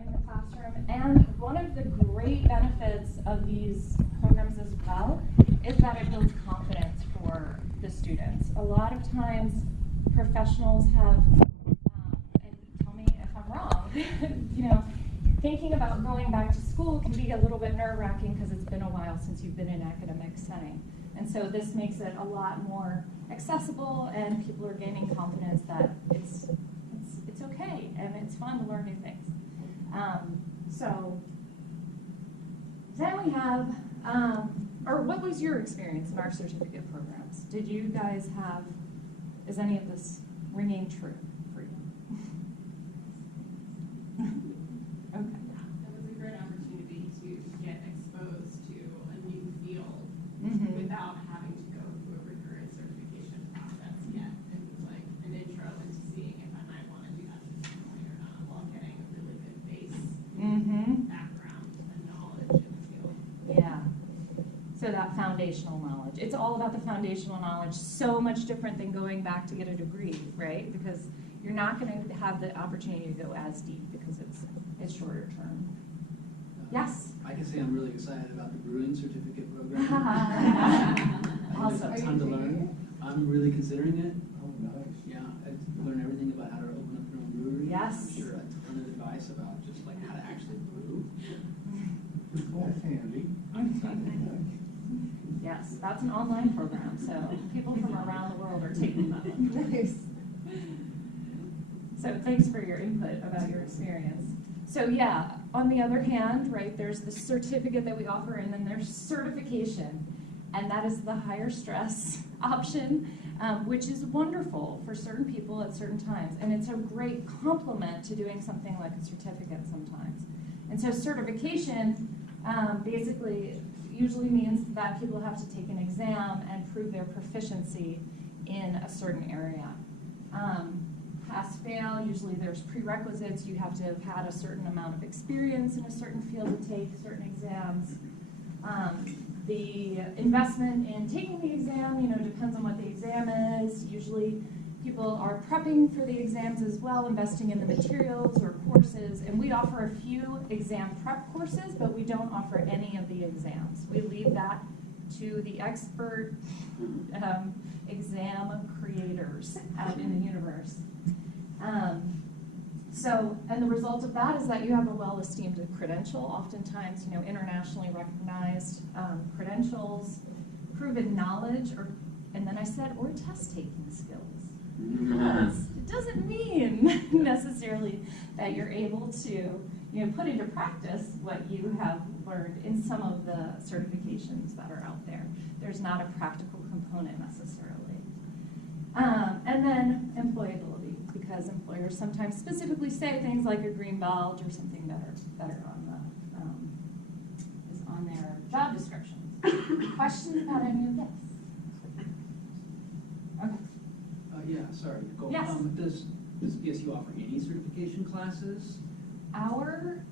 in the classroom. And one of the great benefits of these programs as well is that it builds confidence for the students. A lot of times professionals have, and tell me if I'm wrong, thinking about going back to school can be a little bit nerve-wracking because it's been a while since you've been in an academic setting. And so this makes it a lot more accessible, and people are gaining confidence that it's okay and it's fun to learn new things. So then we have, or what was your experience in our certificate programs? Did you guys have, is any of this ringing true for you? Okay. That was a great opportunity to get exposed to a new field without having to go through a rigorous certification process yet. It was like an intro into seeing if I might want to do that at this point or not, while getting a really good base background and knowledge in the field. Yeah. So that foundational knowledge. It's all about the foundational knowledge. So much different than going back to get a degree, right? Because you're not going to have the opportunity to go as deep because it's shorter term. Yes? I can say I'm really excited about the brewing certificate program. Awesome. There's a ton to learn. I'm really considering it. Oh, nice. Yeah, I learn everything about how to open up your own brewery. Yes. I'm sure a ton of advice about just like how to actually brew. That's handy. Yes, that's an online program, so people from around the world are taking that. Nice. So thanks for your input about your experience. So yeah, on the other hand, right, there's the certificate that we offer, and then there's certification, and that is the higher stress option, which is wonderful for certain people at certain times, and it's a great complement to doing something like a certificate sometimes. And so certification basically usually means that people have to take an exam and prove their proficiency in a certain area. Pass, fail, usually there's prerequisites. You have to have had a certain amount of experience in a certain field to take certain exams. The investment in taking the exam, depends on what the exam is. Usually people are prepping for the exams as well, investing in the materials or courses, and we offer a few exam prep courses, but we don't offer any of the exams. We leave that to the expert exam creators out in the universe. And the result of that is that you have a well-esteemed credential, oftentimes, internationally recognized credentials, proven knowledge, and then I said, or test-taking skills. Because it doesn't mean necessarily that you're able to, put into practice what you have learned in some of the certifications that are out there. There's not a practical component necessarily. And then employability, because employers sometimes specifically say things like a green belt or something that are on the is on their job descriptions. Questions about any of this? Okay. Yeah, sorry, Nicole. Yes. Does PSU offer any certification classes? Our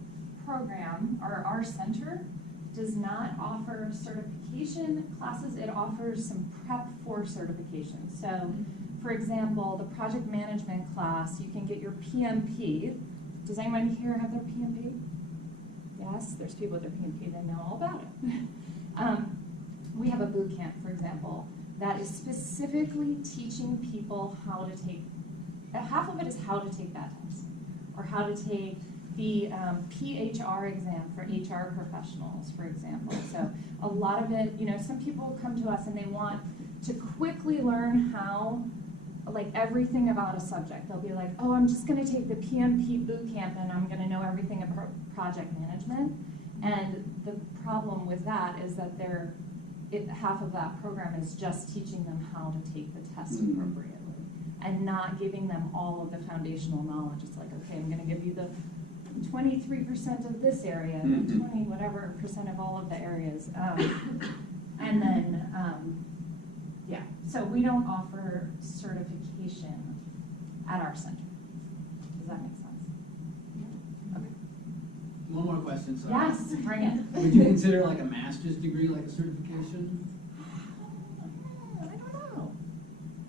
program, or our center, does not offer certification classes. It offers some prep for certification. So, for example, the project management class, you can get your PMP. Does anyone here have their PMP? Yes, there's people with their PMP that know all about it. We have a boot camp, for example, that is specifically teaching people how to take, half of it is how to take that test, or how to take the PHR exam for HR professionals, for example. So a lot of it, some people come to us and they want to quickly learn how, like everything about a subject. They'll be like, oh, I'm just gonna take the PMP boot camp and I'm gonna know everything about project management. And the problem with that is that half of that program is just teaching them how to take the test appropriately and not giving them all of the foundational knowledge. It's like, okay, I'm gonna give you the 23% of this area, and 20 whatever percent of all of the areas. And then, yeah, so we don't offer certification at our center. Does that make sense? Okay. One more question, sorry. Yes, bring it. Would you consider like a master's degree like a certification? I don't know.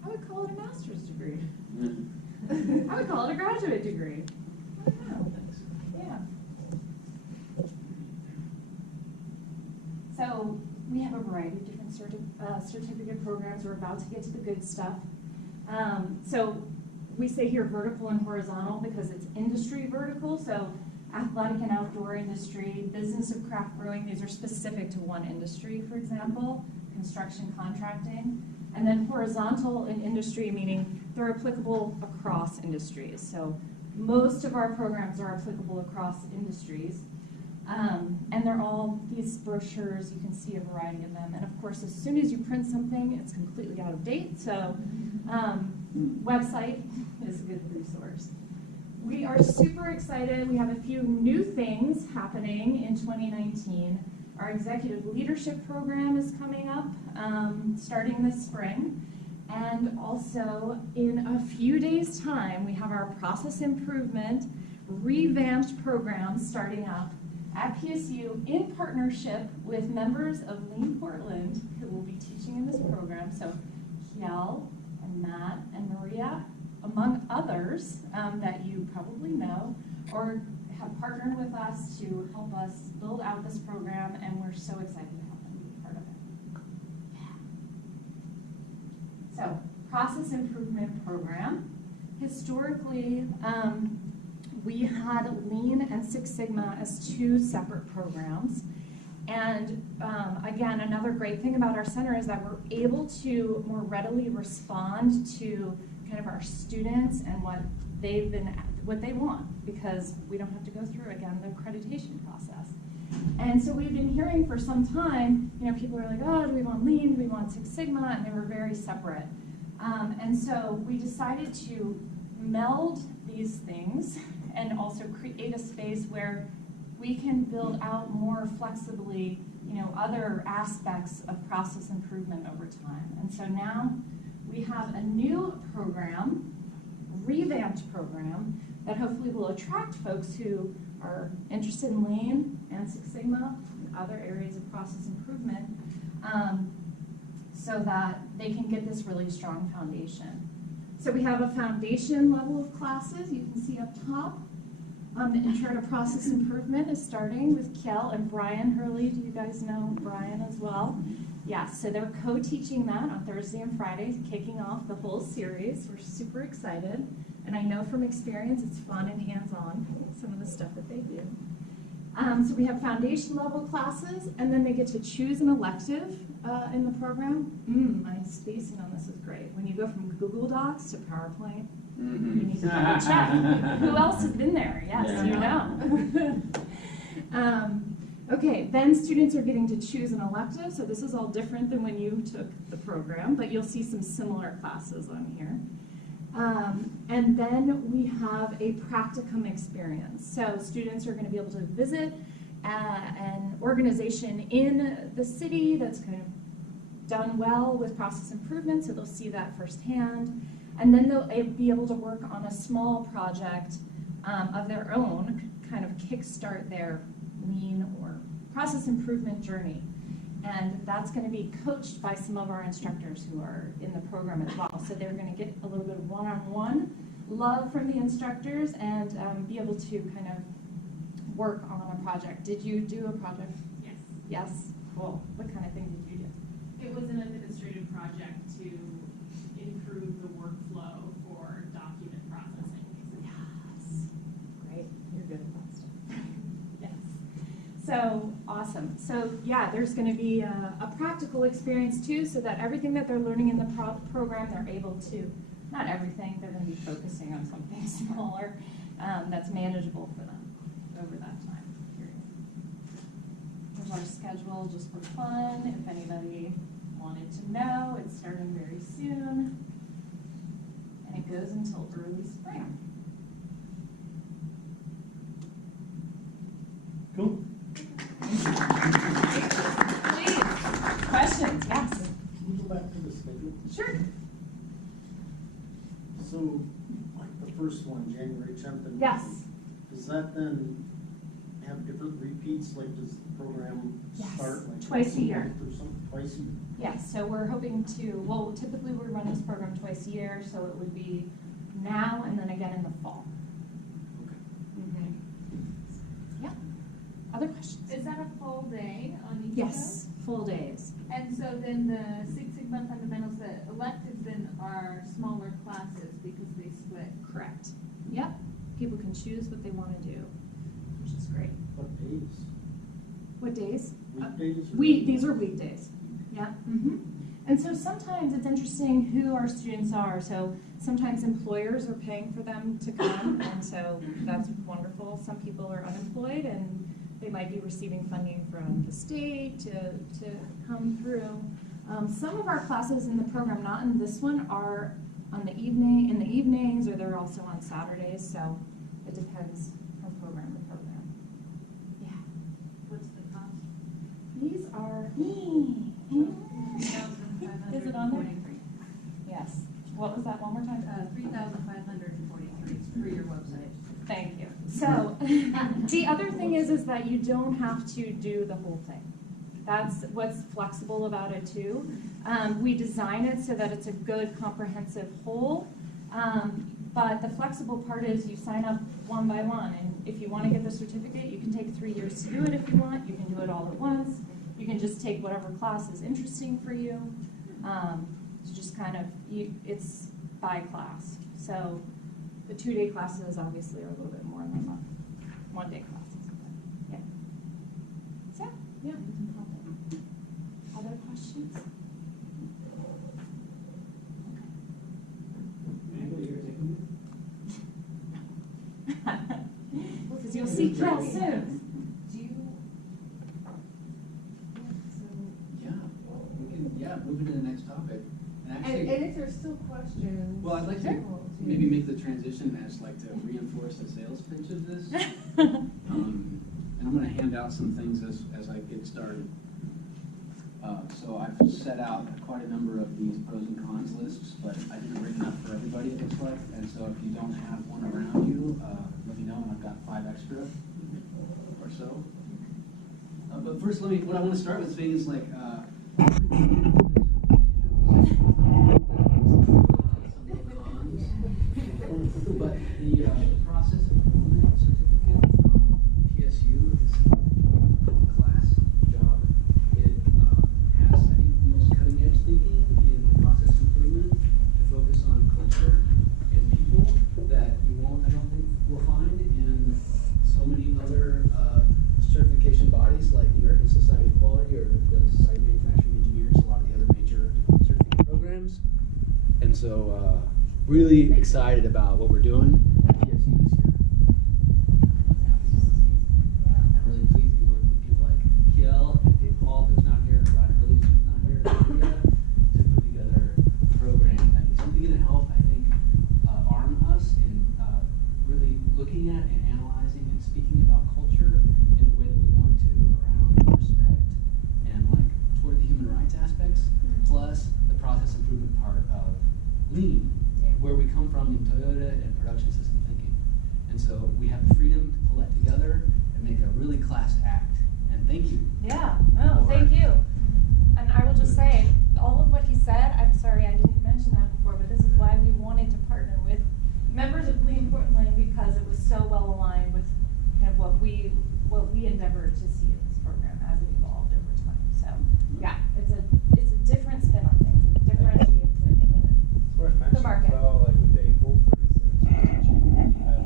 I would call it a master's degree. I would call it a graduate degree. I don't know. Yeah. variety of different certificate programs. We're about to get to the good stuff. So we say here vertical and horizontal because it's industry vertical. So athletic and outdoor industry, business of craft brewing, these are specific to one industry, for example, construction contracting. And then horizontal in industry, meaning they're applicable across industries. So most of our programs are applicable across industries. And they're all these brochures, you can see a variety of them. And of course, as soon as you print something, it's completely out of date. So website is a good resource. We are super excited. We have a few new things happening in 2019. Our executive leadership program is coming up starting this spring. And also in a few days' time, we have our process improvement revamped program starting up at PSU in partnership with members of Lean Portland who will be teaching in this program. So Kiel and Matt and Maria, among others that you probably know or have partnered with us to help us build out this program, and we're so excited to have them be part of it. Yeah. So, process improvement program. Historically, we had Lean and Six Sigma as two separate programs. And again, another great thing about our center is that we're able to more readily respond to kind of our students and what they want, because we don't have to go through again the accreditation process. And so we've been hearing for some time, people are like, oh, do we want Lean, do we want Six Sigma, and they were very separate. And so we decided to meld these things and also create a space where we can build out more flexibly, other aspects of process improvement over time. And so now we have a new program, revamped program, that hopefully will attract folks who are interested in Lean and Six Sigma and other areas of process improvement, so that they can get this really strong foundation. So we have a foundation level of classes. You can see up top. The Intro to Process Improvement is starting with Kiel and Brian Hurley. Do you guys know Brian as well? Yeah, so they're co-teaching that on Thursday and Friday, kicking off the whole series. We're super excited. And I know from experience it's fun and hands-on, some of the stuff that they do. So we have foundation level classes, and then they get to choose an elective in the program. My spacing on this is great. When you go from Google Docs to PowerPoint, you need to double check. Who else has been there? Yes, you know. Okay, then students are getting to choose an elective, so this is all different than when you took the program, but you'll see some similar classes on here. And then we have a practicum experience. So students are going to be able to visit an organization in the city that's kind of done well with process improvement, so they'll see that firsthand. And then they'll be able to work on a small project of their own, kind of kickstart their Lean or process improvement journey. And that's going to be coached by some of our instructors who are in the program as well. So they're going to get a little bit of one-on-one love from the instructors and be able to kind of work on a project. Did you do a project? Yes. Yes? Cool. What kind of thing did you do? It was an administrative project to improve the workflow for document processing. Yes. Great. You're good at that stuff. Yes. So awesome. So yeah, there's going to be a practical experience too, so that everything that they're learning in the program, they're able to, not everything, they're going to be focusing on something smaller that's manageable for them over that time period. There's our schedule just for fun. If anybody wanted to know, it's starting very soon, and it goes until early spring. Cool. Please, questions? Yes. Can you go back to the schedule? Sure. So, like the first one, January 10th. And Yes. Does that then have different repeats? Like, does the program Yes. start like Twice a year. month or something? Twice a year? Yes, so we're hoping to, well, typically we run this program twice a year, so it would be now and then again in the fall. Okay. Yeah. Other questions? Is that a full day on each Yes, full days. And so then the Six Sigma fundamentals, the electives then are smaller classes because they split. Correct. Yep. People can choose what they want to do, which is great. What days? What days? Weekdays? or- These are weekdays. Yeah. And so sometimes it's interesting who our students are. So sometimes employers are paying for them to come, and so that's wonderful. Some people are unemployed, and they might be receiving funding from the state to come through. Some of our classes in the program, not in this one, are in the evenings, or they're also on Saturdays. So it depends from program to program. Yeah. What's the cost? These are. Is it on there? Yes. What was that one more time? 3,543 for your website. Thank you. So the other thing is that you don't have to do the whole thing. That's what's flexible about it too. We design it so that it's a good comprehensive whole. But the flexible part is you sign up one by one, and if you want to get the certificate, you can take 3 years to do it if you want. You can do it all at once. You can just take whatever class is interesting for you. So just kind of, it's by class. So the 2-day classes obviously are a little bit more than the 1-day classes. But yeah. So yeah, we can pop in. Other questions? Because you'll see Kel soon. Do you? Moving to the next topic. And And actually, if there's still questions. well, I'd like to maybe make the transition as like to reinforce the sales pitch of this. And I'm going to hand out some things as I get started. So I've set out quite a number of these pros and cons lists, but I didn't bring enough for everybody, it looks like. And so if you don't have one around you, let me know, and I've got 5 extra or so. But first, what I want to start with saying is like, but the process improvement certificate from PSU is a class job. It has, I think, the most cutting edge thinking in process improvement to focus on culture and people that you won't, I don't think, will find in so many other certification bodies like the American Society of Quality or the Society of Manufacturing Engineers, a lot of the other major certificate programs. And so, really excited about what we're doing at PSU this year. I'm really pleased to be working with people like Kiel and Dave Hall, who's not here, and Ryan Hurley, who's not here, to put together a program that is really going to help, I think, arm us in really looking at and analyzing and speaking about culture in the way that we want to around respect and like toward the human rights aspects, plus the process improvement part of lean, where we come from in Toyota and production system thinking. And so we have the freedom to pull that together and make a really class act. And thank you. Yeah, no, thank you. And I will just say, all of what he said, I'm sorry I didn't mention that before, but this is why we wanted to partner with members of Lean Portland, because it was so well aligned with kind of what we endeavored to see in this program as it evolved over time. So yeah, it's a different spin on things. It differentiates it. It's worth The mentioning market. as well, like with Dave Wolf, for instance, who's teaching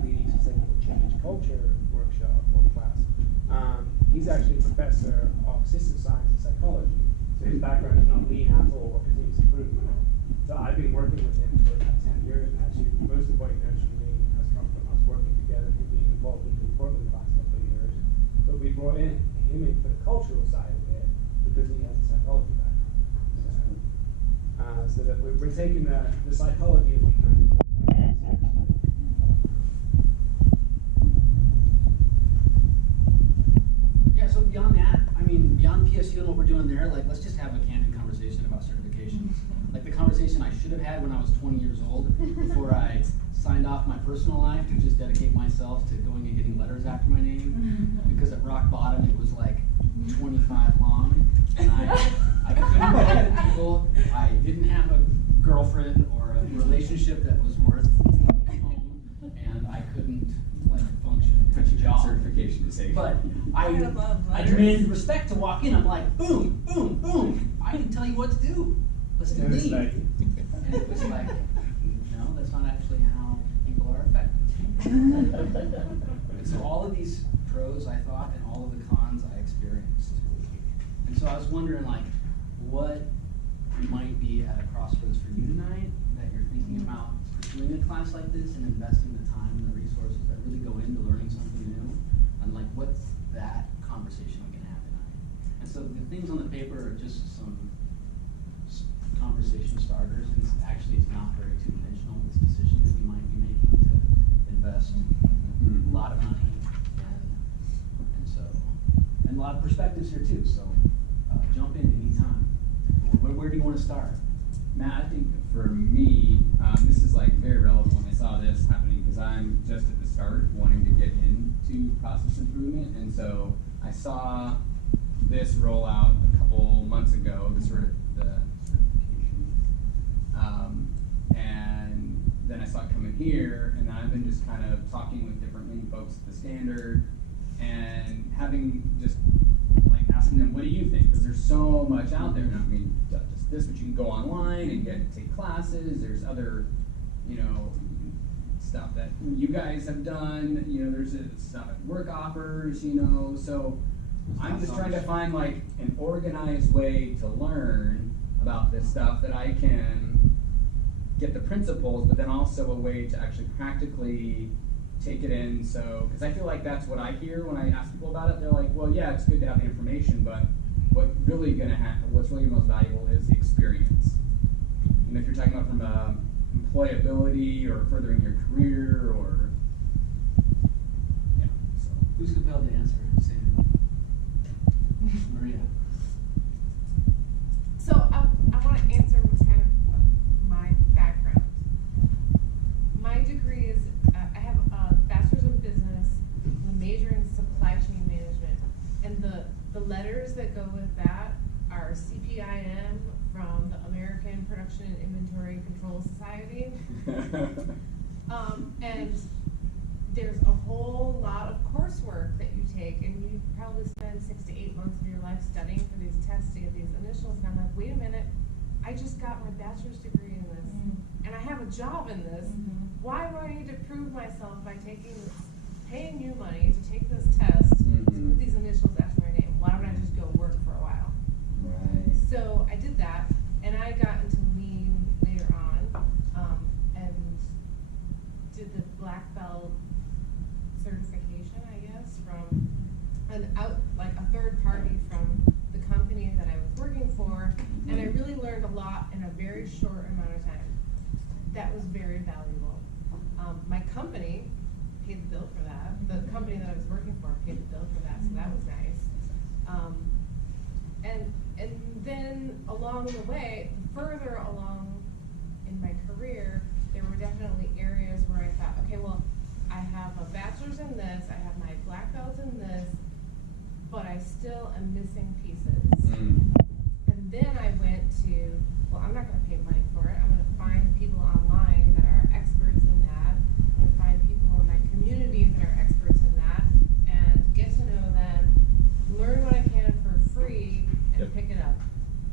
leading sustainable change culture workshop or class. He's actually a professor of system science and psychology. So his background is not lean at all or continuous improvement. So I've been working with him for about 10 years, and actually most of what he knows from me has come from us working together, him being involved in the Portland the last couple of years. But we brought him in for the cultural side of it because he has a psychology background. So that we're taking the psychology of lean management. Yeah, so beyond that, I mean, beyond PSU and what we're doing there, like, let's just have a candid conversation about certifications. Like the conversation I should have had when I was 20 years old, before I signed off my personal life to just dedicate myself to going and getting letters after my name. Because at rock bottom, it was like 25 long, and I couldn't relate to people. I didn't have a girlfriend or a relationship that was worth home, and I couldn't like function. Job. certification to say. But I demanded respect to walk in. I'm like, boom, boom, boom. I can tell you what to do. Let's It was leave. like, And it was like, no, that's not actually how people are affected. And so all of these pros I thought and all of the cons I experienced. And so I was wondering like, what might be at a crossroads for you tonight that you're thinking about pursuing a class like this and investing the time and the resources that really go into learning something new? And like, what's that conversation we can have tonight? And so the things on the paper are just some conversation starters, and actually it's not very two-dimensional, this decision that you might be making to invest a lot of money and a lot of perspectives here too, so jump in anytime. Where do you want to start? Matt, I think for me, this is like very relevant when I saw this happening because I'm just at the start wanting to get into process improvement, and so I saw this roll out a couple months ago, the certification, and then I saw it coming here, and then I've been just kind of talking with different lean folks at the standard and having just like asking them, what do you think? Because there's so much out there. Now, I mean, just this, but you can go online and take classes. There's other, stuff that you guys have done. There's stuff at work offers. So I'm just trying to find like an organized way to learn about this stuff that I can get the principles, but then also a way to actually practically take it in. So, because I feel like that's what I hear when I ask people about it. They're like, well, yeah, it's good to have the information, but what's really most valuable is the experience. And if you're talking about from employability or furthering your career or, so. Who's compelled to answer? Sam. Maria. So I want to answer with kind of my background. My degree is, I have a bachelor's of business, a major in supply chain management, and the letters that go with that are CPIM from the American Production and Inventory Control Society. And there's a whole lot of coursework that you take, and you probably spend 6 to 8 months of your life studying for these tests to get these initials. And I'm like, wait a minute, I just got my bachelor's degree in this, and I have a job in this. Why do I need to prove myself by paying you money to take this test to put these initials after my name? Why don't I just go work for a while? Right. So I did that, and I got into lean later on, and did the black belt certification, I guess, from a third party from the company that I was working for, and I really learned a lot in a very short amount of time. That was very valuable. My company paid the bill for that. The company that I was working for paid the bill for that, so that was nice. And then along the way, further along in my career, there were definitely areas where I thought, okay, well, I have a bachelor's in this, I have my black belt in this, but I still am missing pieces. And then I went to, well, I'm not going to pay money for it. I'm going to find people online that are experts in that, and find people in my communities that are experts in that, and get to know them, learn what I can for free, and pick it up.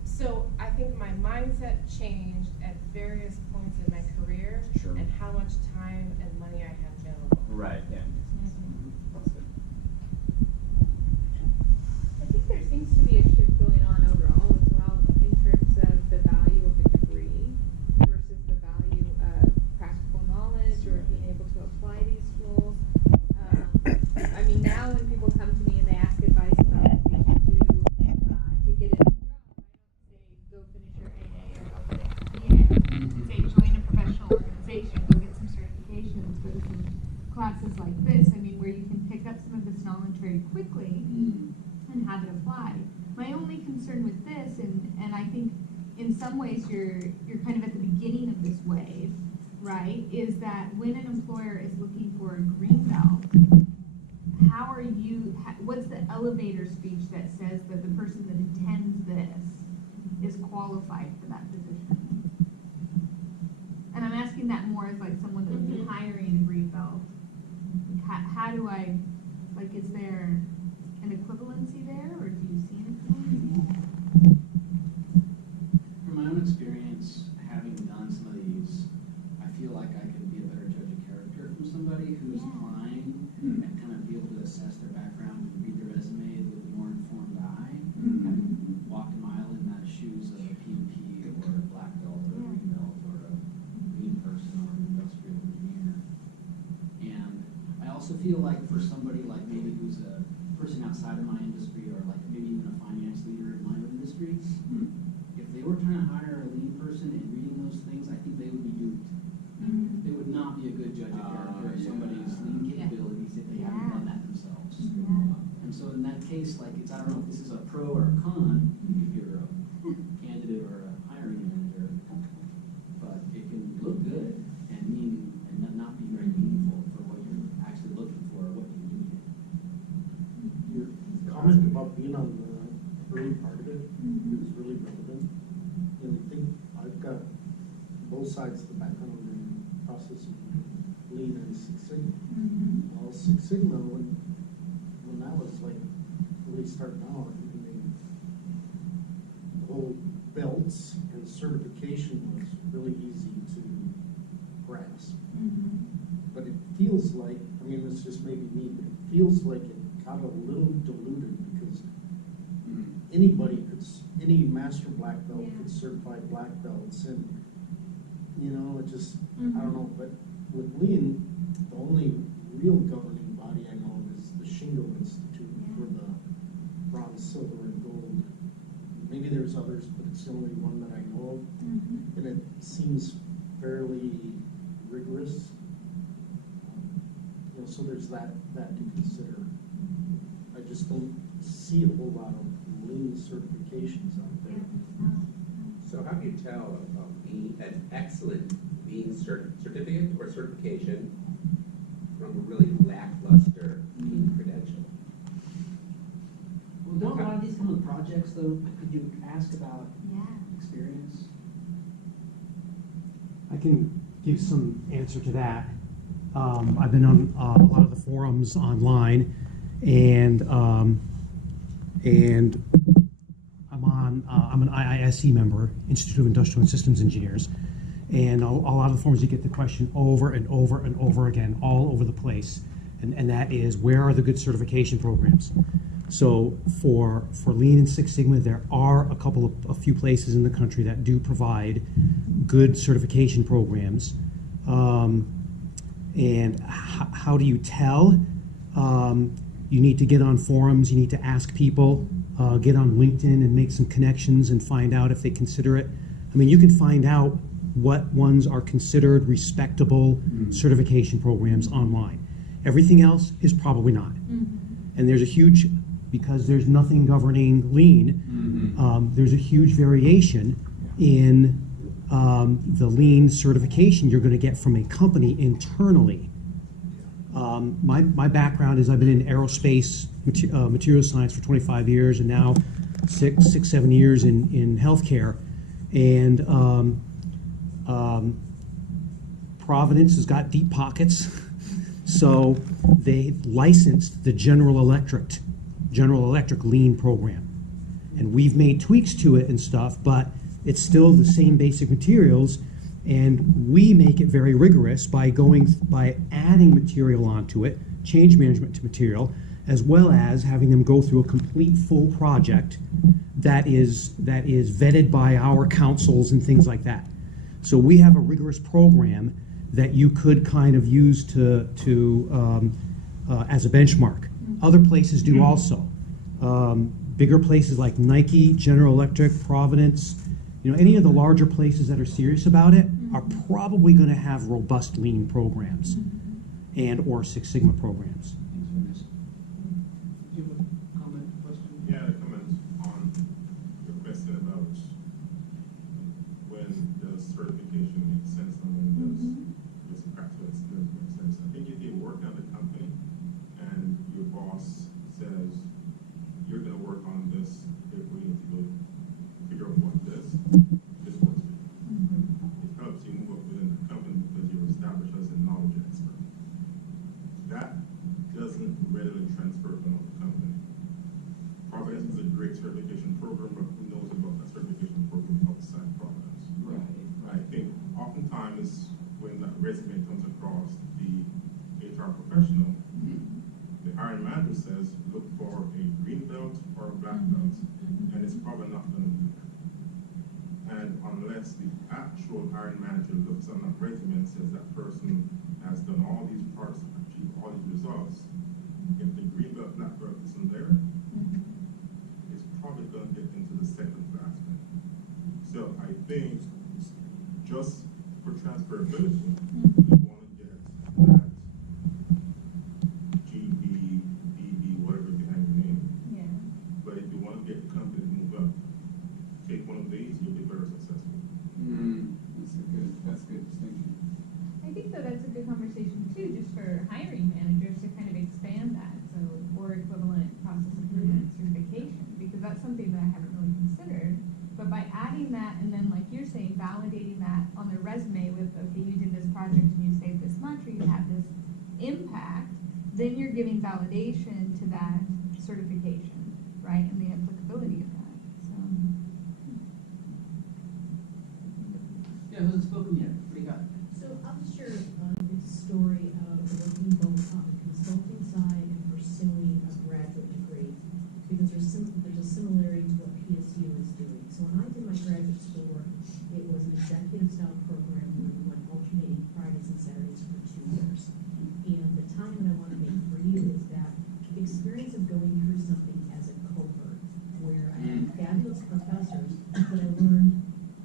So I think my mindset changed at various points in my career, and how much time and money I have available. Right, yeah. I think there seems to be a shift going on overall as well in terms of the value of a degree versus the value of practical knowledge or being able to apply these tools. I mean, now when people come to me and they ask advice about what they should do to get a job, I don't say go finish your AA or go finish say join a professional organization, go get some certifications, go to some classes like this. I mean, where you can pick up some of this knowledge very quickly and have it apply. My only concern with this, and I think in some ways you're kind of at the beginning of this wave, right, is that when an employer is looking for a green belt, what's the elevator speech that says that the person that attends this is qualified for that position? And I'm asking that more as like someone that would be hiring a green belt. Like how do I Like, is there an equivalency there, or do you see an equivalency? From my own experience, having done some of these, I feel like I could be a better judge of character from somebody who's Yeah. applying and kind of be able to assess their background and read their resume with a more informed eye. Having walked a mile in the shoes of a PMP or a black belt or a green belt or a lean person or an industrial engineer. And I also feel like for somebody like maybe who's a person outside of my industry or like maybe even a finance leader in my own industry, if they were trying to hire a lean person and reading those things, I think they would be duped. They would not be a good judge of character of somebody's lean capabilities if they haven't done that themselves. And so in that case, like I don't know if this is a pro or a con, if you're a candidate or a hiring manager, but it can look good and mean and not be very meaningful for what you're actually looking for or what you need. Your comment about being on the early part of it is really relevant. And I think I've got both sides of the background in processing Lean and Six Sigma. Well, Six Sigma, when that was like really starting out, I mean, the whole belts and certification was really easy to grasp. But it feels like, I mean, it's just maybe me, but it feels like it got a little diluted because anybody could, any master black belt could certify black belts, and you know, it just, I don't know. But with Lean, the only real governing body I know of is the Shingo Institute for the bronze, silver, and gold. Maybe there's others, but it's the only one that I know of, and it seems fairly rigorous. You know, so there's that to consider. I just don't see a whole lot of Lean certifications out there. So how do you tell an excellent Lean certificate or certification from a really lackluster Lean credential? Well, don't a lot of these come with projects though? Could you ask about experience? I can give some answer to that. I've been on a lot of the forums online, and I'm an IISE member, Institute of Industrial and Systems Engineers, and a lot of the forums you get the question over and over and over again, all over the place, and that is, where are the good certification programs? So for Lean and Six Sigma, there are a few places in the country that do provide good certification programs. And how do you tell? You need to get on forums, you need to ask people, get on LinkedIn and make some connections and find out if they consider it. I mean, you can find out what ones are considered respectable certification programs online. Everything else is probably not. And there's a huge, because there's nothing governing Lean, there's a huge variation in the Lean certification you're going to get from a company internally. My background is I've been in aerospace material science for 25 years, and now 7 years in healthcare. And Providence has got deep pockets, so they licensed the General Electric Lean program, and we've made tweaks to it and stuff, but it's still the same basic materials, and we make it very rigorous by adding material onto it, change management to material, as well as having them go through a complete full project that is vetted by our councils and things like that. So we have a rigorous program that you could kind of use to as a benchmark. Other places do also. Bigger places like Nike, General Electric, Providence, you know, any of the larger places that are serious about it are probably going to have robust Lean programs and or Six Sigma programs. Thanks, Ernest. Do you have a comment, question? Yeah, a comment on the question about when does certification make sense and when does practical experience make sense. I think if you work at a company and your boss says you're going to work on this, if we need to go figure out what this works for you. It helps you move up within the company because you're established as a knowledge expert. That doesn't readily translate black belt, and it's probably not going to be there. And unless the actual hiring manager looks on that resume and says that person has done all these parts, achieved all these results, if the green belt, black belt isn't there, it's probably going to get into the second class then. So I think just for transferability, you want to get that GB, DB, whatever behind your name. Yeah. But if you want to get the company to move up, take one of these, you'll be very successful. That's a good distinction. I think that that's a good conversation too, just for hiring managers to kind of expand that, so, or equivalent process improvement certification, because that's something that I haven't really considered. But by adding that, and then like you're saying, validating that on their resume with, okay, you did this project and you saved this much, or you had this impact, then you're giving validation to that certification, right, and the applicability of that, so. Yeah, who hasn't spoken yet? What do you got? So I'll just share the story of working both on the consulting side and pursuing a graduate degree, because there's a similarity to what PSU is doing. So when I did my graduate school work, it was an executive style program where we went alternating Fridays and Saturdays for 2 years. And the time that I want to make for you is that the experience of going through something as a cohort, where I had fabulous professors, but I learned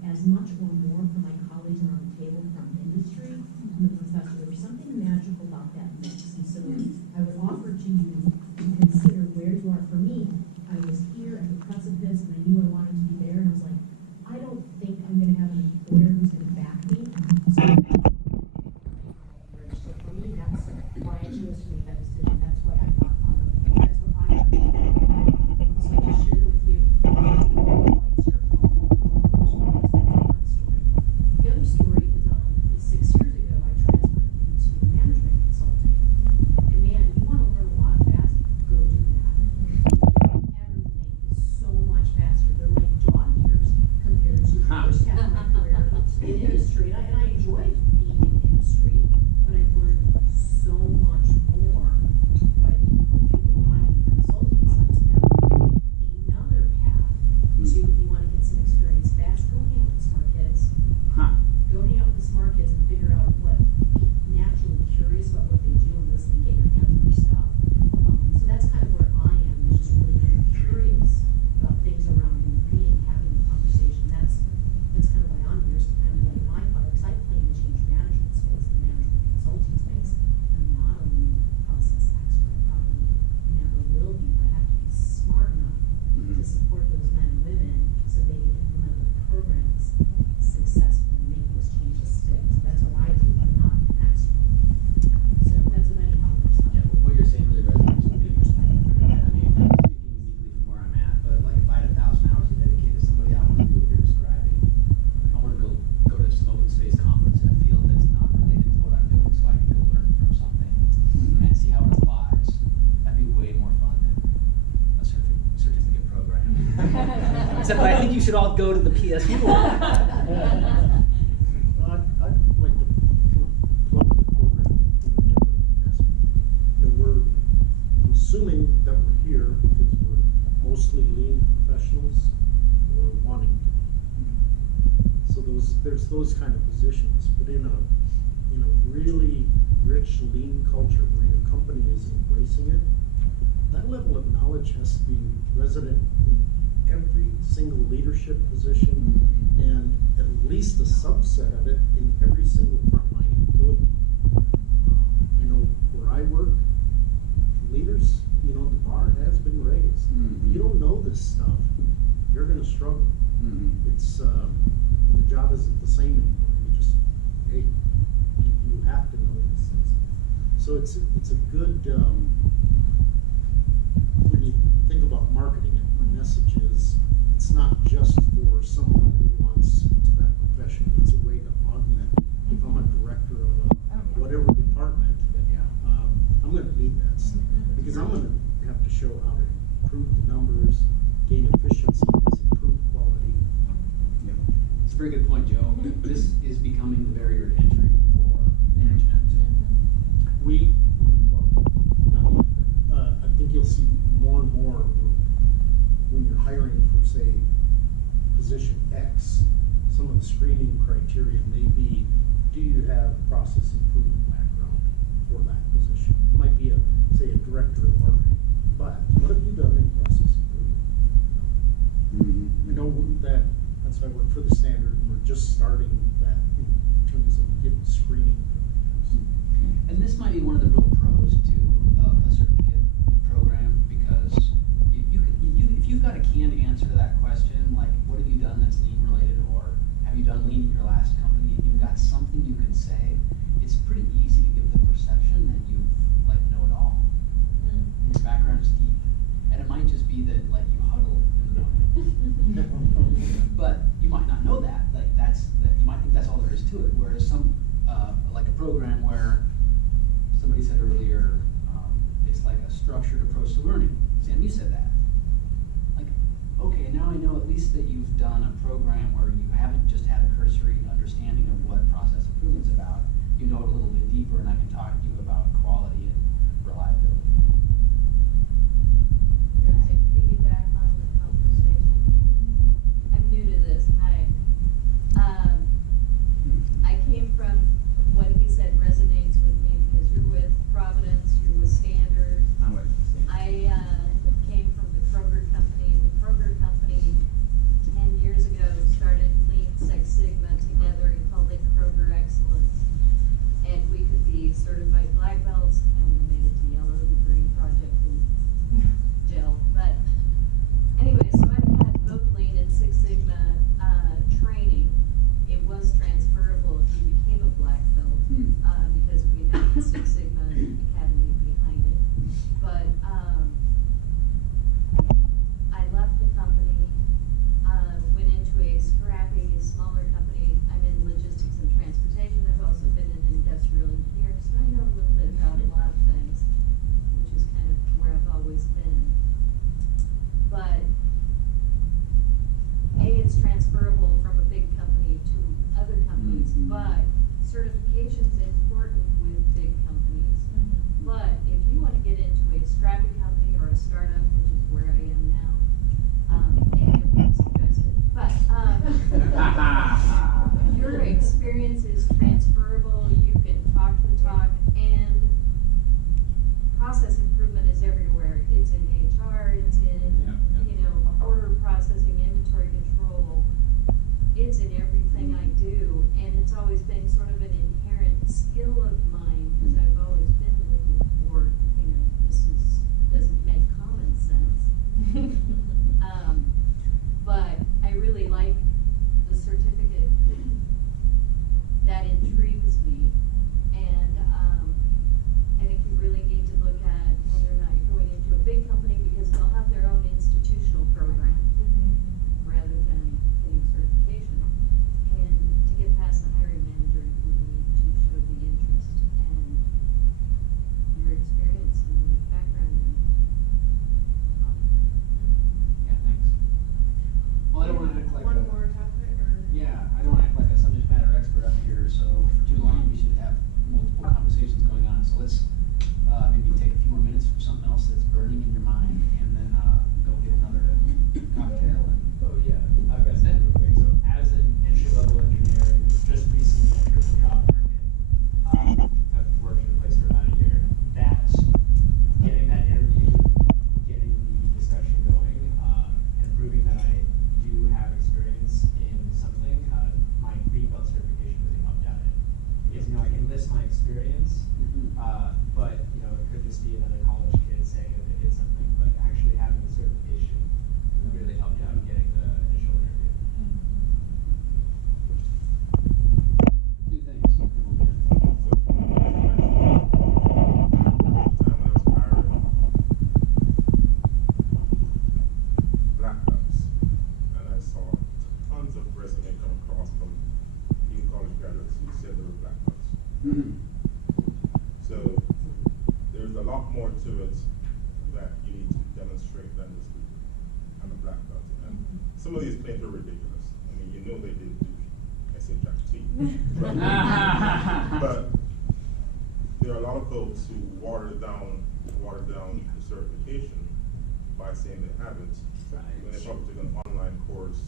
as much or more from my colleagues around the table from industry and the professor. There was something magical about that mix. And so I would offer to you to consider where you are. For me, I was here at the precipice and I knew I wanted to be there, and I was like, I don't think I'm going to have an employer who's going to back me. So for me, that's why I chose to make that decision. That's why I got out of it. That's what I got out of it. So I just shared it with you. The other story is 6 years ago, I transferred into management consulting. And man, if you want to learn a lot fast, go do that. Everything is so much faster. They're like dog years compared to the first half of my career in industry. And I enjoyed being in industry, but I've learned so much more by the Ryan consulting side. So that would be another path to, if you want to get some experience fast, go hang out with smart kids. Go hang out with the smart kids and figure out be naturally curious about what they do and listen and get your hands on their stuff. So that's kind of where I am, is just really getting curious about things around me, reading, having the conversation. That's kind of why I'm here, is to kind of like my fire, because I play in the change management space, the management consulting space. I'm not a lean process expert, probably never will be, but I have to be smart enough to support those men and women so they can implement the programs successfully and make those changes stick. So that's what I do. I'm not an expert. So that's what I know. Yeah, what you're saying really resonates with me. I mean, I'm speaking uniquely from where I'm at, but like if I had 1,000 hours to dedicate to somebody, I want to do what you're describing. I want to go to some open space conference in a field that's not related to what I'm doing, so I can go learn from something and see how it applies. That'd be way more fun than a certificate program. Except I think you should all go to the PSU one. Well, I'd like to plug the program in a different aspect. We're assuming that we're here because we're mostly lean professionals or wanting to be. So there's those kind of positions, but in a really rich lean culture where your company is embracing it, that level of knowledge has to be resident in every single leadership position and at least a subset of it in every single frontline employee. I know where I work, leaders, the bar has been raised. If you don't know this stuff, you're going to struggle. It's the job isn't the same anymore. You just, hey, you have to know these things. So it's a good, when you think about marketing it, my message is it's not just for someone who wants that profession. It's a way to augment. If I'm a director of whatever department, I'm going to need that stuff because I'm going to have to show how to improve the numbers, gain efficiencies, improve quality. Yep. It's a very good point, Joe. This is becoming the barrier to entry for management. I think you'll see more and more. We're say, position X, some of the screening criteria may be, do you have process improvement background for that position? It might be say a director of learning, but what have you done in process improvement? I know that's why I work for the standard, and we're just starting that in terms of getting screening. And this might be one of the real pros to a certificate program, because if you've got a canned answer to that question, like what have you done that's lean related, or have you done lean in your last company, and you've got something you can say, it's pretty easy to give the perception that you like know it all. And your background is deep. And it might just be that like you huddle in the building. But you might not know that. Like you might think that's all there is to it. Whereas some like a program where somebody said earlier, it's like a structured approach to learning. Sam, you said that. Like, okay, now I know at least that you've done a program where you haven't just had a cursory understanding of what process improvement's about. You know it a little bit deeper, and I can talk to you about quality and reliability. Can I piggyback on the conversation? I'm new to this. Hi. I came from what he said resonates with me, because you're with Providence, you're with Standard. I'm with you. I came from the Kroger company, and the Kroger company 10 years ago started Lean Six Sigma together and called it Kroger Excellence. And we could be certified black belts, and we made it to yellow, the green project, and gel. But anyway, so I've had both Lean and Six Sigma training. It was transferable if you became a black belt, because we have the Six Sigma Academy behind it. But I left the company, went into a scrappy, smaller company. I'm in logistics and transportation. I've also been an industrial engineer, so I know a little bit about a lot of things, which is kind of where I've always been. But it's transferable from a big company to other companies, but certification's important with big companies. But if you want to get into a scrappy company or a startup, which is where I am now, and it won't suggest it, but your experience is transferable. You can talk the talk, and process improvement is everywhere. It's in HR, it's in order processing, inventory control. It's in everything I do, and it's always been sort of an inherent skill of mine, because I've always been looking for, doesn't make common sense. But I really like the certificate. That intrigues me, and I think you really need to look at whether or not you're going into a big company, because they'll have their own institutional program rather than getting certification. And to get past the hiring manager, you need to show the interest and your experience and your background. Yeah, thanks. Well, I don't want to act like One more topic, or? Yeah, I don't want to act like a subject matter expert up here, so for too long we should have multiple conversations going on. So let's maybe take a few more minutes for something else that's burning in your mind, and then go get another cocktail. Oh yeah, I've got that real quick. So as an entry-level engineer who's just recently entered the job market, I've worked in a place for about a year. Getting that interview, getting the discussion going, and proving that I do have experience in something, my green belt certification really helped out in. Because I can list my experience, but it could just be another college kid saying that they did something. But actually having the certification really helped out getting the initial interview. Two things. So, black belts, and I saw tons of resume come across from new college graduates who said they were black belts. So there's a lot more to it that you need to demonstrate than just I'm a black belt. And some of these claims are ridiculous. I mean, they didn't do SHIT. But there are a lot of folks who water down the certification by saying they haven't. When they probably took an online course,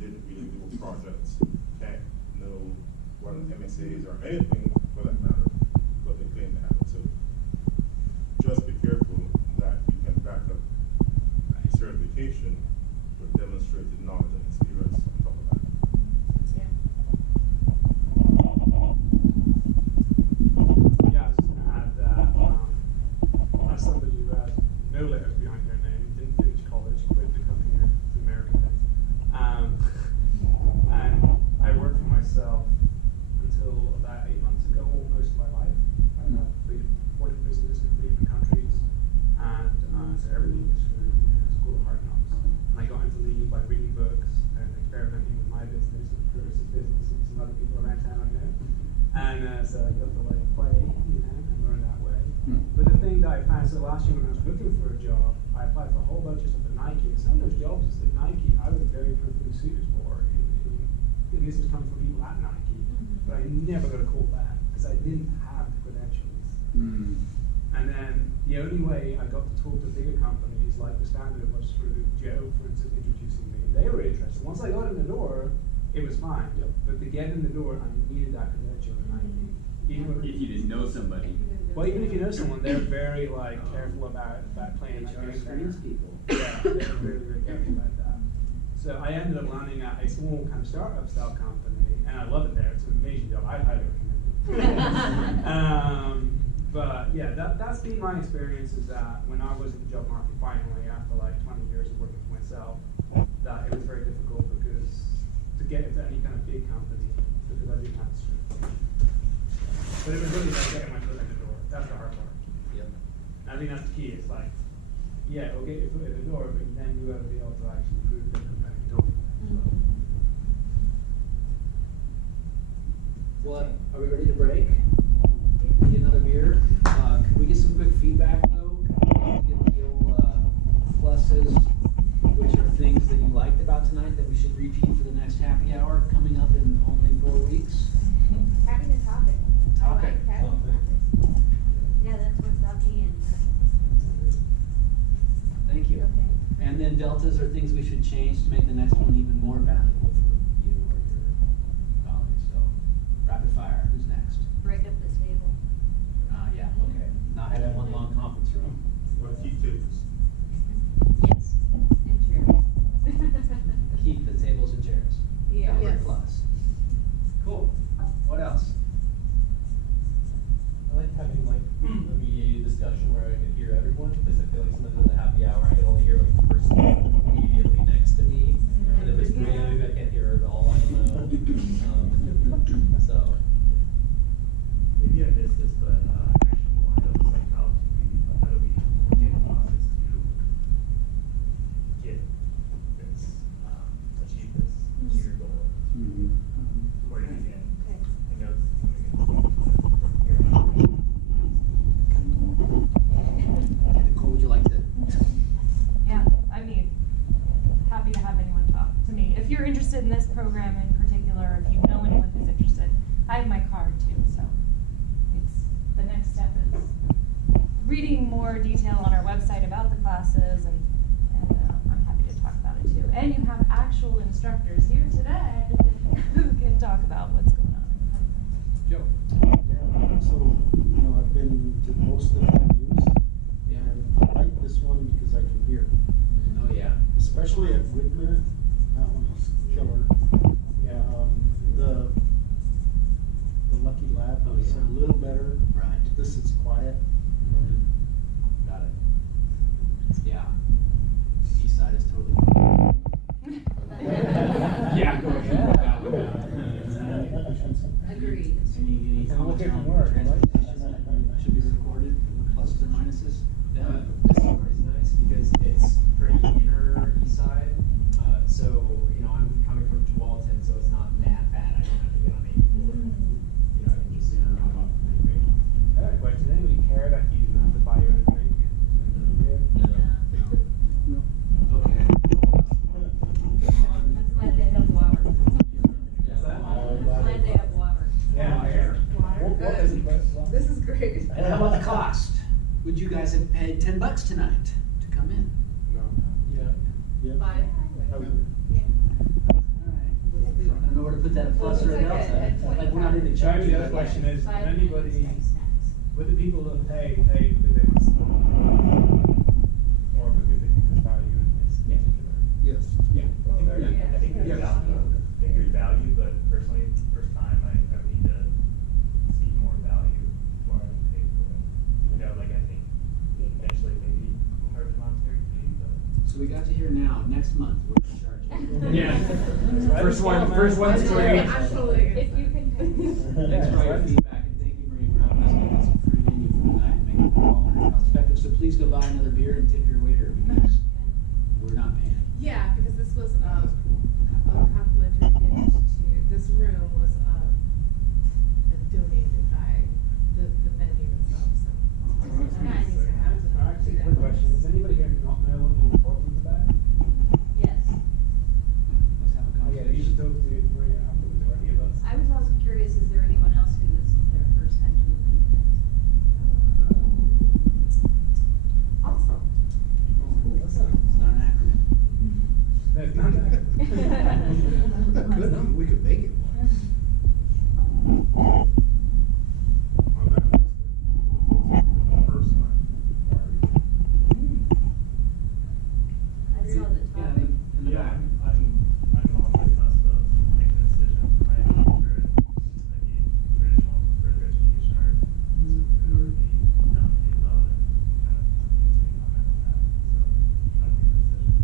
didn't really do a project, can't know what an MSA is or anything for that matter, but they claim they have it. So just be careful that you can back up your certification with demonstrated knowledge and experience on top of that. Yeah, I was just gonna add that, as somebody who has no letters behind their name, didn't finish college, quit to come here to America then. And I worked for myself until about 8 months ago, almost my life. I have 40 businesses in 3 different countries, and so everything was through School of Hard Knocks. And I got into leading by reading books and experimenting with my business and Curtis's business and some other people around town I know. And so I got to like play, and learn that way. But the thing that I found, so last year when I was looking for a job, I applied for a whole bunch of stuff at Nike. And some of those jobs at Nike, I was very perfectly suited for. And this is coming from people at Nike, but I never got a call back because I didn't have the credentials. And then the only way I got to talk to bigger companies like the Standard was through Joe, for instance, introducing me. They were interested. Once I got in the door, it was fine. But to get in the door, I needed that credential at Nike. Even If you didn't know somebody. well, even if you know someone, they're very like careful about playing that HR game screens there. people. Yeah, they're very, very careful about that. So I ended up landing at a small kind of startup style company, and I love it there. It's an amazing job. I highly recommend it. But yeah, that's been my experience, is that when I was in the job market finally, after like 20 years of working for myself, that it was very difficult because to get into any kind of big company, because I didn't have the certification. But it was really about getting my foot in the door. That's the hard part. Yep. I think that's the key. It's like, yeah, we'll get your foot in the door, but then you got to be able to actually prove that you're going to do it. Well, are we ready to break? Get another beer? Could we get some quick feedback though? Get the old pluses, which are things that you liked about tonight that we should repeat for the next happy hour coming up in only 4 weeks? Having a topic. I like having a topic. Yeah, that's what got me in. Thank you. Okay. And then deltas are things we should change to make the next one even more valuable for you or your colleagues. So, rapid fire, who's next? Break up the table. Yeah, okay. Not having one long conference room. Well, keep tables. Yes, and chairs. Keep the tables and chairs. Yeah. That was a Yes. plus. Cool. What else? I like having like a mediated discussion where I could hear everyone, because I feel like sometimes in the happy hour I can only hear like the person immediately next to me, and if it's me, maybe I can't hear her at all. I don't know. So Maybe I missed this, but actionable items, like how do we get the process to get this, achieve this your goal, where you can, Okay. I know it's Nicole, would you like to? Yeah, I mean, happy to have anyone talk to me. If you're interested in this program in particular, if you know anyone who's interested, I have my card too, so it's, the next step is reading more detail on our website about the classes, and I'm happy to talk about it too. And you have actual instructors here today who can talk about what's going on. Joe. Yeah, so, I've been to most of the venues, and I like this one because I can hear. Oh, yeah. Especially at Whitmer, that one was killer. The Lucky Lab was a little better. Right. This is quiet. Got it. Yeah. East side is totally. Yeah, go ahead. Agreed. Any And we'll comments take on from work, right? should be recorded, pluses or minuses? This one is nice because it's pretty inner east side. So, I'm coming from Tualatin, so it's not that bad. I don't have to get on 84. I can just drop off pretty quick. I have a question. Does anybody care that you have to buy your own drink? Okay. I'm glad they have water. Is that? I'm glad they have water. Yeah. This is great. And how about the cost? Would you guys have paid $10 tonight to come in? No. put that a plus or a delta, like we're not into Maybe charging. the other question is, Five would anybody, minutes, snacks. would the people that pay because they want to, or because they think there's value in this particular? Yes. Yeah. I think there's value. I think there's value, but personally, first time, I would need to see more value before I pay for it. You know, like I think eventually maybe charge a monetary fee, but. So we got to hear now, next month, we're gonna charge. Yeah. First one's free. Absolutely. If you can. Thanks for all your feedback, and thank you, Marie, for having us give us some free menu for the night and making it all cost effective. So please go buy another beer and tip your waiter, because we're not paying. Yeah, because this was a complimentary gift to, this room was donated by the venue itself, so. It's nice to have to Actually, do that. quick question, does anybody here not know what New Portland's about? Yes. Let's have a Oh, yeah, you should talk to Maria afterwards, or any of us. I was also curious, is there anyone else who this is their first time to a lean event? Awesome. Awesome. It's not an acronym. No, it's not that. We could make it one. On that list, the first time, I don't know the Yeah, I topic. think in the Yeah, back. I'm on the cusp of making a decision for my future. I need traditional further education or food or be none of the above and kind of continue comment on that. So trying to make a decision.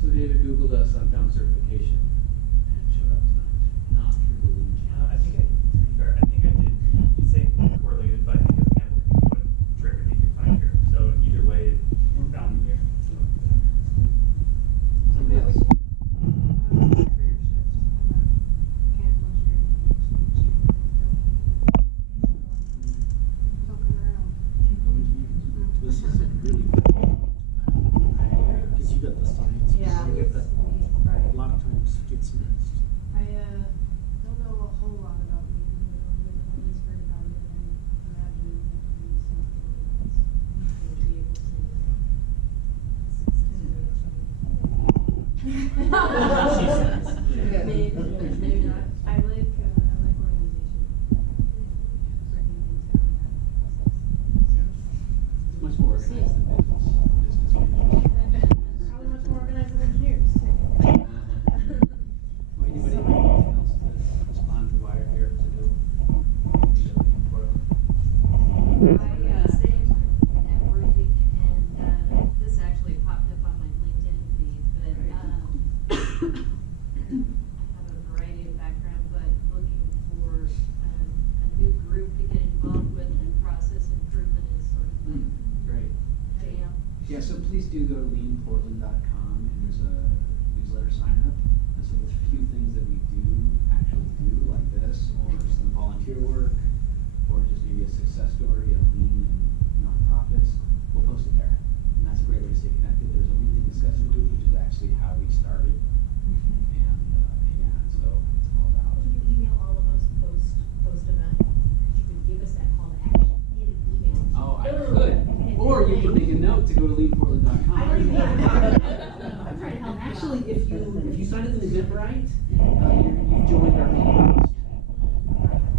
So David Googled us on found certification and showed up tonight, not through the lean I channel. think to be fair, I think I did, you'd say correlated, but I think it was networking what triggered me to find here. So either way, it found me here. So, Somebody else? Career shift, mechanical engineering, poking around. This is really good. Because you got the science. Yeah. You get that, Right. a lot of times gets mixed. I don't know a whole lot about me. I've always heard about it and imagined it could be something else. I would be able to Maybe not. I like organization. Breaking things down and having a process. It's much more organized than business managers. Probably much more organized than engineers. Anybody have anything else to respond to why you're here to do? I say networking, and this actually popped up on my LinkedIn feed, but I have a variety of background, but looking for a new group to get involved with, and process improvement is sort of my Great. jam. Yeah, so please do go to leanportland.com and there's a newsletter sign up. And so there's a few things that we actually do, like this, or some volunteer work, or just maybe a success story of lean and nonprofits. We'll post it there. And that's a great way to stay connected. There's a LinkedIn discussion group, which is actually how we started. And yeah, so it's all about. You can email all of us post-event. You could give us that call to action in an email. Oh, I could. Or you could make a note to go to leanportland.com. I don't even know. I'm trying to help you out. Actually, if you signed up in Eventbrite, you joined our mailing list.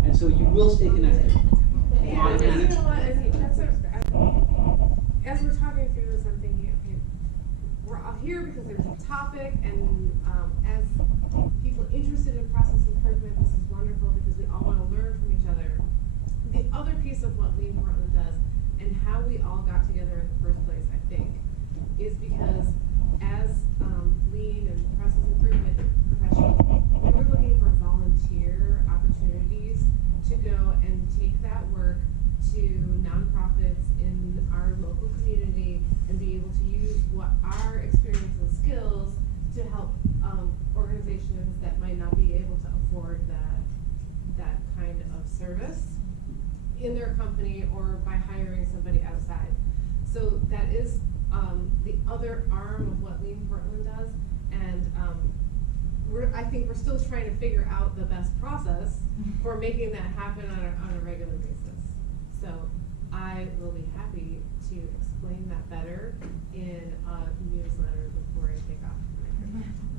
And so you will stay connected. Yeah, you know what, as we're talking through this, I'm thinking, okay, we're all here because there's a topic, and as people interested in process improvement, this is wonderful because we all want to learn from each other. The other piece of what Lean Portland does and how we all got together in the first place, I think, is because as lean and process improvement professionals, we were looking for volunteer opportunities to go and take that work to nonprofits in our local community and be able to use what our experience and skills to help organizations that might not be able to afford that kind of service in their company or by hiring somebody outside. So that is the other arm of what Lean Portland does, and I think we're still trying to figure out the best process for making that happen on a regular basis. So I will be happy to explain that better in a newsletter before I take off.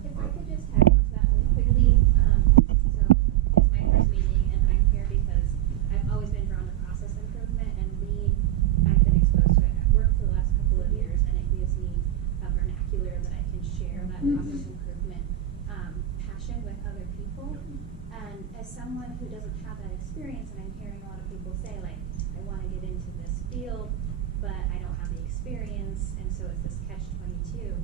If I could just tag on to that really quickly, so that process improvement passion with other people. And as someone who doesn't have that experience, and I'm hearing a lot of people say, like, I want to get into this field, but I don't have the experience, and so it's this catch-22.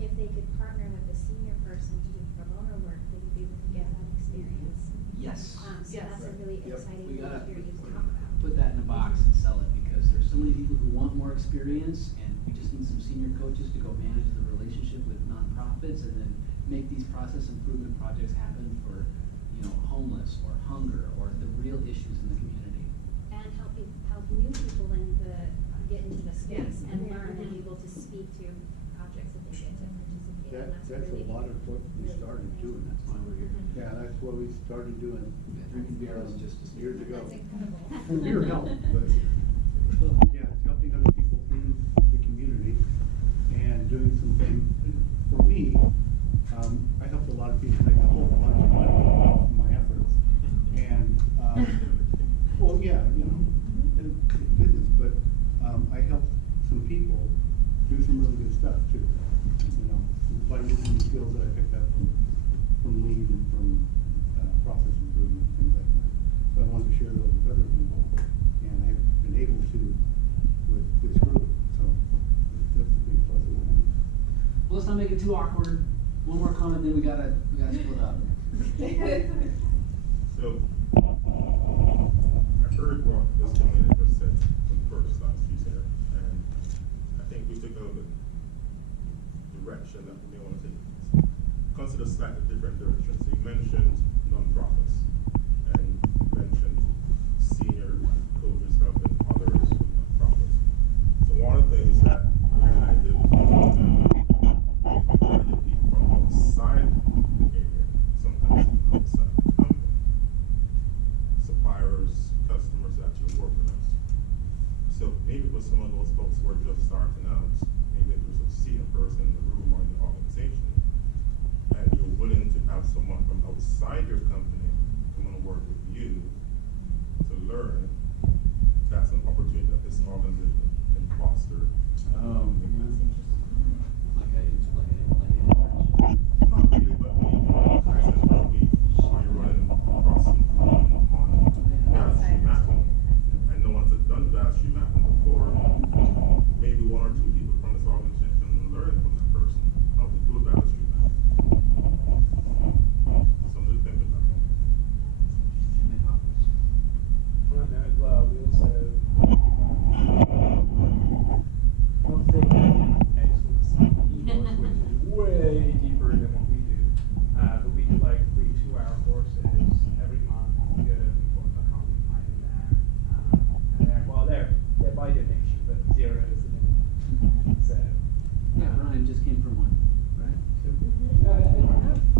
If they could partner with a senior person to do pro bono work, they would be able to get that experience. Yes. So that's a really exciting We thing to gotta hear you talk about. put that in a box and sell it, because there's so many people who want more experience, and we just need some senior coaches to go manage the relationship with nonprofits and then make these process improvement projects happen for, homeless or hunger or the real issues in the community. And help new people get into the space and learn and be able to speak to projects that they get to participate in. That's a lot of what we started doing. That's why we're here. Yeah, that's what we started doing Drinking beer is just years ago. That's incredible. Beer helped, but yeah, it's helping other people in the community and doing some things. For me, I helped a lot of people make a whole bunch of money off my efforts. And, well, yeah, it's business, but I helped some people do some really good stuff too. By using the skills that I picked up from lean and from process improvement, things like that. So I wanted to share those with other people, and I've been able to with this group. So that's a big plus of mine. Well, let's not make it too awkward. One more comment, then we gotta split up. So, I heard what this young lady just said from the first class she said, and I think we took a direction that we may want to take. Consider slightly different directions. So you mentioned nonprofits, and you mentioned senior coaches helping others with nonprofits. So one of the things that Mary and I did was people from outside the area, sometimes even outside the company, suppliers, customers that actually work with us. So maybe for some of those folks who are just starting out, maybe there's a senior person in the room or in the organization, and you're willing to have someone from outside your company come and work with you to learn, that's an opportunity that this organization can foster. Not really, but I said last week, while you're running across on data mapping, and no one's done data mapping before, maybe one or two people from this organization can learn from that person how to do data mapping. Something to think about. On that as well, we also not saying excellence ethos, which is way deeper than what we do, but we do like 3 2-hour courses every month. We go to a common time in there, and they're by donation, but 0 is the minimum. So Yeah, Ryan just came from one, right? yeah.